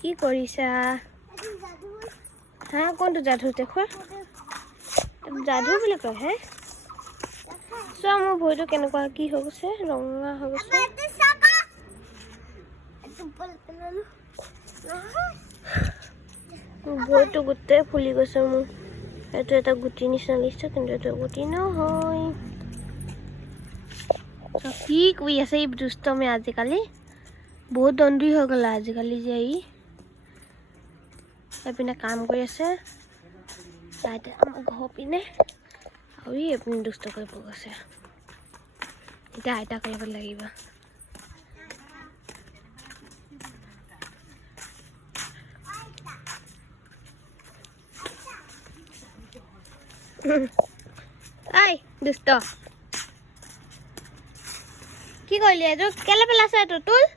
কি কৰিছা? হা কোনটো যাদু দেখুৱা? যাদু বুলি কয় হে? চোৱা মোৰ ভৰিটো কেনেকুৱা কি হৈ গৈছে, ৰঙা হৈ গৈছে। ভৰিটো গোটেই ফুলি গৈছে মোৰ। এইটো এটা গুটি নিচিনা লাগিছে, কিন্তু এইটো গুটি নহয়। কি কৰি আছে এই দুষ্টমে আজিকালি? বহুত দণ্ডি হৈ গ'ল আজিকালি যে এইপিনে কাম কৰি আছে আমাৰ ঘৰ পিনে, আৰু এইপিনে দুষ্ট কৰিব গৈছে। এতিয়া আইতা কৰিব লাগিব। ঐ দুষ্ট কি কৰিলি? এইটো কেলে পেলাইছে? এইটো তোল।